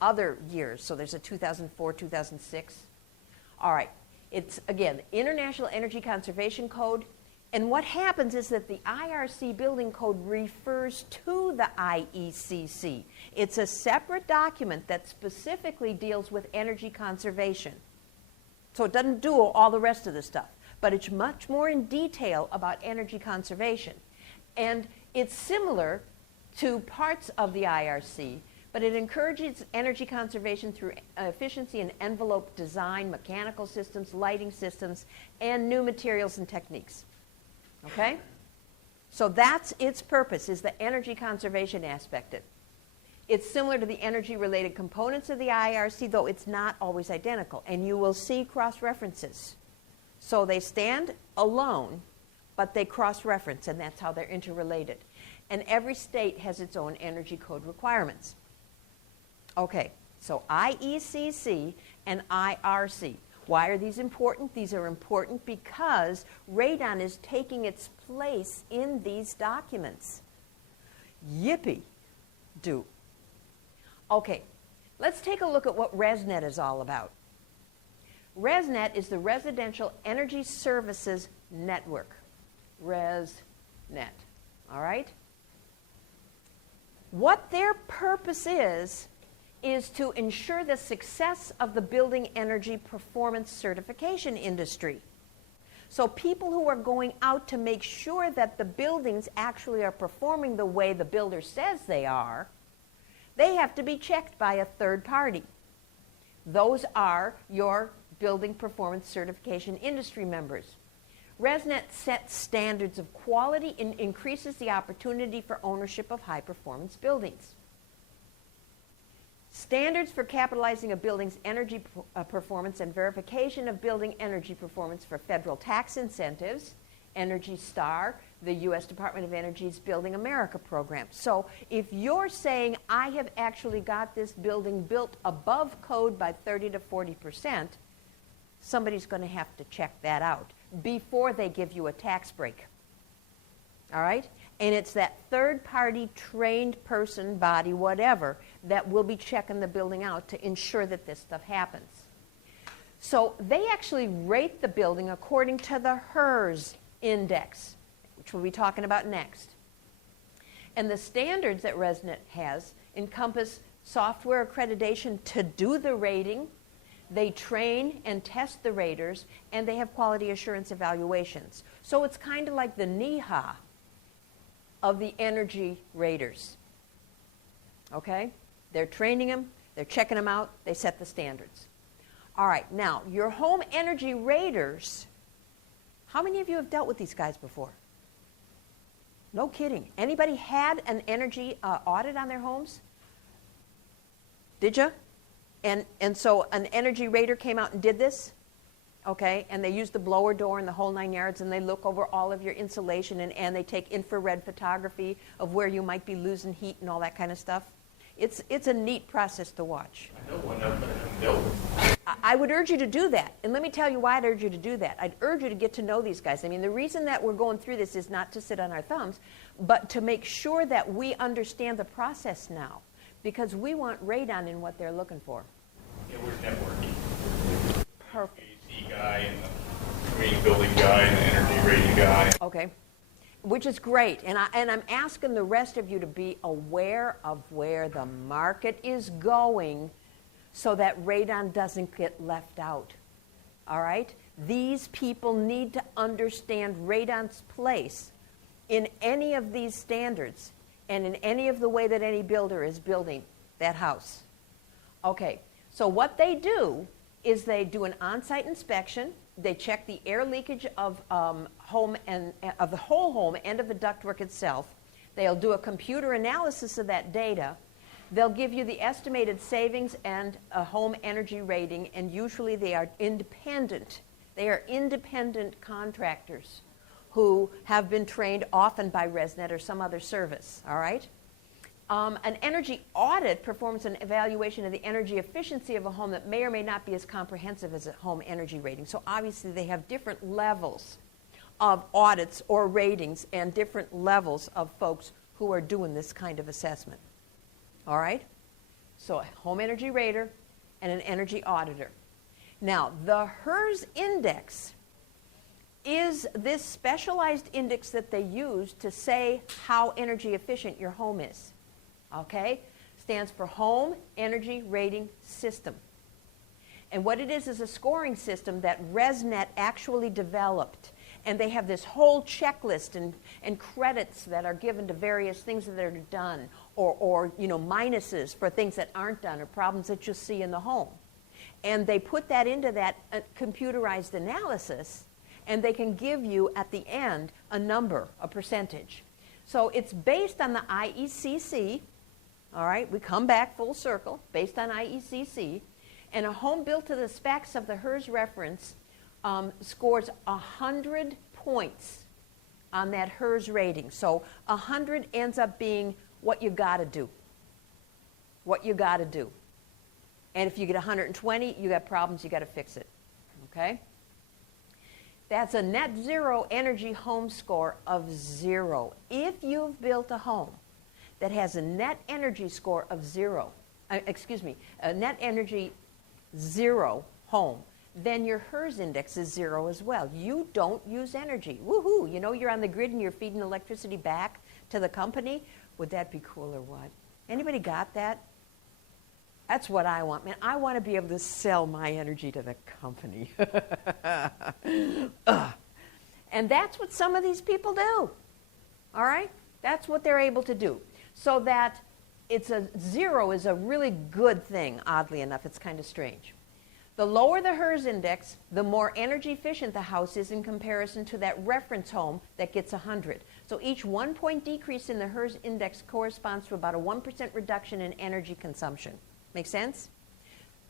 other years. So there's a 2004, 2006. All right. It's, again, International Energy Conservation Code. And what happens is that the IRC building code refers to the IECC. It's a separate document that specifically deals with energy conservation. So it doesn't do all the rest of the stuff, but it's much more in detail about energy conservation. And it's similar to parts of the IRC, but it encourages energy conservation through efficiency in envelope design, mechanical systems, lighting systems, and new materials and techniques. Okay? So that's its purpose, is the energy conservation aspect. It's similar to the energy-related components of the IRC, though it's not always identical. And you will see cross-references. So they stand alone, but they cross-reference, and that's how they're interrelated. And every state has its own energy code requirements. Okay, so IECC and IRC. Why are these important? These are important because radon is taking its place in these documents. Yippee-do. Okay, let's take a look at what ResNet is all about. ResNet is the Residential Energy Services Network. ResNet, all right? What their purpose is to ensure the success of the building energy performance certification industry. So people who are going out to make sure that the buildings actually are performing the way the builder says they are, they have to be checked by a third party. Those are your building performance certification industry members. ResNet sets standards of quality and increases the opportunity for ownership of high-performance buildings. Standards for capitalizing a building's energy performance and verification of building energy performance for federal tax incentives, Energy Star, the U.S. Department of Energy's Building America program. So if you're saying, I have actually got this building built above code by 30 to 40%, somebody's going to have to check that out before they give you a tax break. All right? And it's that third-party trained person, body, whatever, that will be checking the building out to ensure that this stuff happens. So they actually rate the building according to the HERS index, which we'll be talking about next. And the standards that ResNet has encompass software accreditation to do the rating. They train and test the raters, and they have quality assurance evaluations. So it's kind of like the NEHA of the energy raters. Okay? They're training them, they're checking them out, they set the standards. All right, now, your home energy raters, how many of you have dealt with these guys before? No kidding. Anybody had an energy audit on their homes? Did you? And so an energy rater came out and did this? Okay, and they use the blower door and the whole 9 yards, and they look over all of your insulation, and they take infrared photography of where you might be losing heat and all that kind of stuff. It's a neat process to watch. I know one of them, but I haven't dealt with them. I would urge you to do that, and let me tell you why I'd urge you to do that. I'd urge you to get to know these guys. I mean, the reason that we're going through this is not to sit on our thumbs, but to make sure that we understand the process now, because we want radon in what they're looking for. Yeah, we're networking. Perfect. AC guy and the green building guy and the energy rating guy. Okay, which is great. And I'm asking the rest of you to be aware of where the market is going so that radon doesn't get left out. All right? These people need to understand radon's place in any of these standards and in any of the way that any builder is building that house. Okay, so what they do is they do an on-site inspection. They check the air leakage of home and of the whole home and of the ductwork itself. They'll do a computer analysis of that data. They'll give you the estimated savings and a home energy rating, and usually they are independent. They are independent contractors who have been trained often by ResNet or some other service, all right? An energy audit performs an evaluation of the energy efficiency of a home that may or may not be as comprehensive as a home energy rating. So obviously they have different levels of audits or ratings and different levels of folks who are doing this kind of assessment. All right? So a home energy rater and an energy auditor. Now, the HERS index is this specialized index that they use to say how energy efficient your home is. Okay? Stands for Home Energy Rating System. And what it is a scoring system that ResNet actually developed. And they have this whole checklist and credits that are given to various things that are done, or minuses for things that aren't done, or problems that you see in the home. And they put that into that computerized analysis, and they can give you at the end a number, a percentage. So it's based on the IECC. All right, we come back full circle, based on IECC. And a home built to the specs of the HERS reference scores 100 points on that HERS rating. So 100 ends up being what you got to do. What you got to do. And if you get 120, you got problems, you got to fix it. Okay? That's a net zero energy home score of 0. If you've built a home that has a net energy score of 0, a net energy 0 home, then your HERS index is 0 as well. You don't use energy. Woohoo! You know you're on the grid and you're feeding electricity back to the company. Would that be cool or what? Anybody got that? That's what I want, man. I want to be able to sell my energy to the company. And that's what some of these people do. All right? That's what they're able to do. So that it's a 0 is a really good thing, oddly enough. It's kind of strange. The lower the HERS index, the more energy efficient the house is in comparison to that reference home that gets 100. So each 1 point decrease in the HERS index corresponds to about a 1% reduction in energy consumption. Make sense?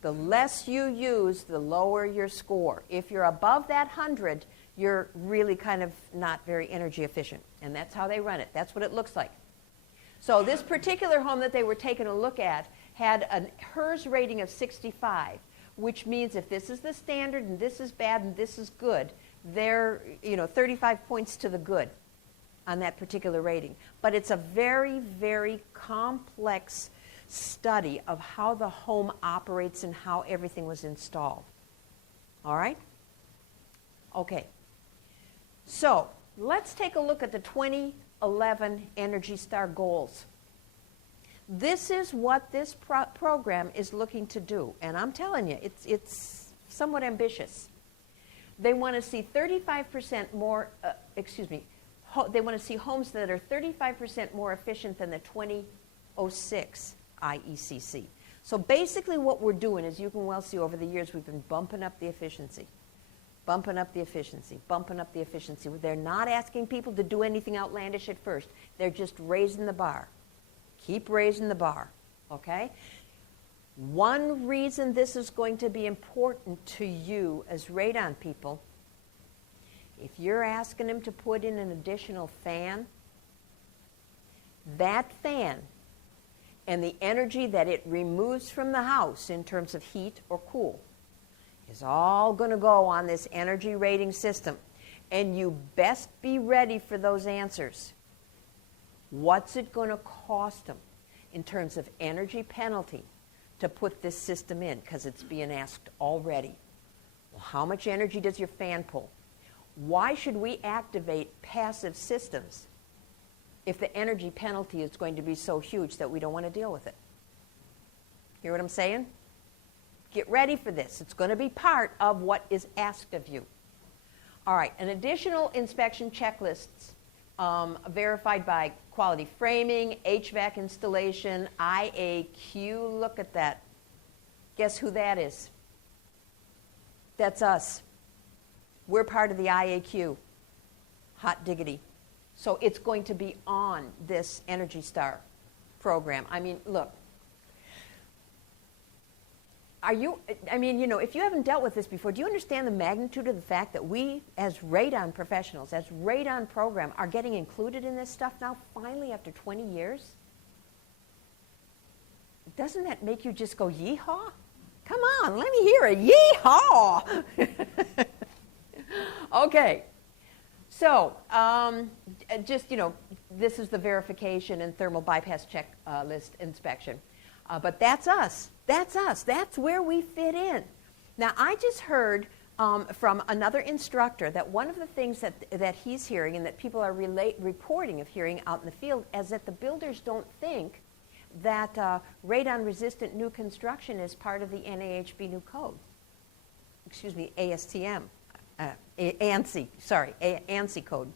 The less you use, the lower your score. If you're above that 100, you're really kind of not very energy efficient. And that's how they run it. That's what it looks like. So this particular home that they were taking a look at had a HERS rating of 65, which means if this is the standard and this is bad and this is good, they're 35 points to the good on that particular rating. But it's a very, very complex study of how the home operates and how everything was installed. All right? Okay. So let's take a look at the 2011 Energy Star goals. This is what this program is looking to do. And I'm telling you, it's somewhat ambitious. They want to see 35% more, they want to see homes that are 35% more efficient than the 2006 IECC. So basically what we're doing, as you can well see over the years, we've been bumping up the efficiency. Bumping up the efficiency, bumping up the efficiency. They're not asking people to do anything outlandish at first. They're just raising the bar. Keep raising the bar, okay? One reason this is going to be important to you as radon people, if you're asking them to put in an additional fan, that fan and the energy that it removes from the house in terms of heat or cool is all going to go on this energy rating system. And you best be ready for those answers. What's it going to cost them in terms of energy penalty to put this system in? Because it's being asked already. Well, how much energy does your fan pull? Why should we activate passive systems if the energy penalty is going to be so huge that we don't want to deal with it? Hear what I'm saying? Get ready for this. It's going to be part of what is asked of you. All right, an additional inspection checklists verified by quality framing, HVAC installation, IAQ. Look at that. Guess who that is? That's us. We're part of the IAQ. Hot diggity. So it's going to be on this Energy Star program. I mean, look. If you haven't dealt with this before, do you understand the magnitude of the fact that we, as radon professionals, as radon program, are getting included in this stuff now, finally, after 20 years? Doesn't that make you just go, yeehaw? Come on, let me hear a yeehaw! Okay. So, this is the verification and thermal bypass checklist inspection. But that's us. That's us. That's where we fit in. Now, I just heard from another instructor that one of the things that he's hearing and that people are reporting of hearing out in the field is that the builders don't think that radon-resistant new construction is part of the NAHB new code. Excuse me, ASTM. ANSI, sorry, ANSI code.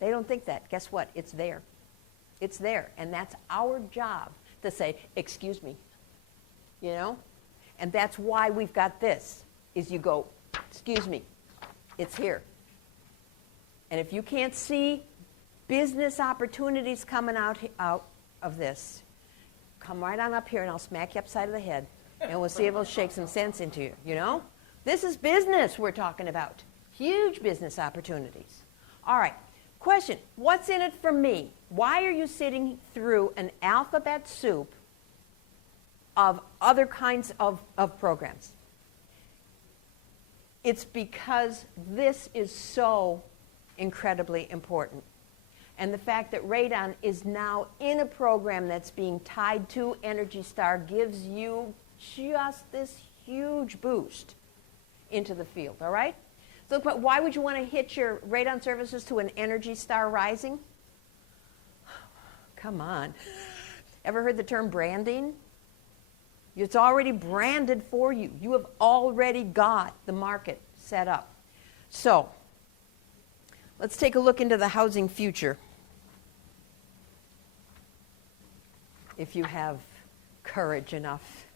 They don't think that. Guess what? It's there. It's there. And that's our job to say, excuse me. You know? And that's why we've got this, is you go, excuse me, it's here. And if you can't see business opportunities coming out of this, come right on up here and I'll smack you upside of the head. And we'll see if it'll shake some sense into you, you know? This is business we're talking about. Huge business opportunities. All right. Question, what's in it for me? Why are you sitting through an alphabet soup of other kinds of programs? It's because this is so incredibly important. And the fact that radon is now in a program that's being tied to Energy Star gives you just this huge boost into the field, all right? So why would you want to hitch your radon services to an Energy Star Rising? Come on. Ever heard the term branding? It's already branded for you. You have already got the market set up. So let's take a look into the housing future. If you have courage enough